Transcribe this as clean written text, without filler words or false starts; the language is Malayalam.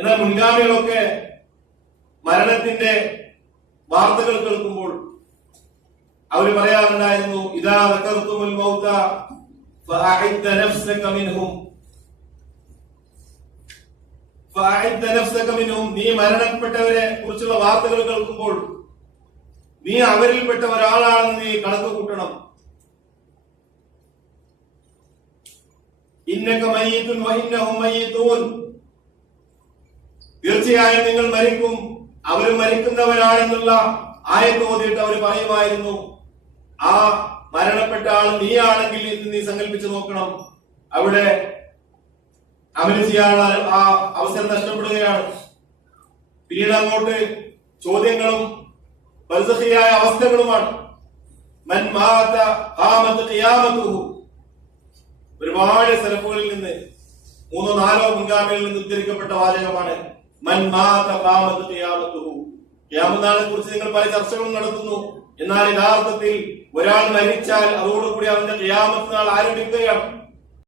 എന്നാൽ മുൻഗാമികളൊക്കെ മരണത്തിന്റെ വാർത്തകൾ കേൾക്കുമ്പോൾ അവർ പറയാറുണ്ടായിരുന്നു, ഇദാ ദക്കർതുമുൽ മൗത ഫഅഇദ്ദ നഫ്സക മിൻഹും, നീ മരണപ്പെട്ടവരെ കുറിച്ചുള്ള വാർത്തകൾ കേൾക്കുമ്പോൾ നീ അവരിൽപ്പെട്ട ഒരാളാണെന്ന് നീ കണക്ക് കൂട്ടണം. ഇന്നക മയ്യിതുൻ വഇന്നഹും മയ്യിതൂൻ, തീർച്ചയായും നിങ്ങൾ മരിക്കും, അവരും മരിക്കുന്നവരാണെന്നുള്ള ആയത്ത് ഓതിയിട്ട് അവർ പറയുമായിരുന്നു, ആ മരണപ്പെട്ട ആൾ നീയാണെങ്കിൽ എന്ന് നീ സങ്കല്പിച്ചു നോക്കണം. അവിടെ അമല് ചെയ്യാനുള്ള ആ അവസരം നഷ്ടപ്പെടുകയാണ്. പിന്നീട് അങ്ങോട്ട് ചോദ്യങ്ങളും ബർസഖിയായ അവസ്ഥകളുമാണ്. മൻ മാത ഖാമത് ഖിയാമതുഹു, ഒരുപാട് സലഫുകളിൽ നിന്ന് 3-4 മുൻഗാമികളിൽ നിന്ന് ഉദ്ധരിക്കപ്പെട്ട വാചകമാണ്. മൻ മാത ഖാമത് ഖിയാമതുഹു, ഖിയാമത്ത് നാളിനെ കുറിച്ച് നിങ്ങൾ പല ചർച്ചകളും നടത്തുന്നു. എന്നാൽ യഥാർത്ഥത്തിൽ ഒരാൾ മരിച്ചാൽ അതോടുകൂടി അവന്റെ ഖിയാമത്ത് നാൾ ആരംഭിക്കുകയാണ്.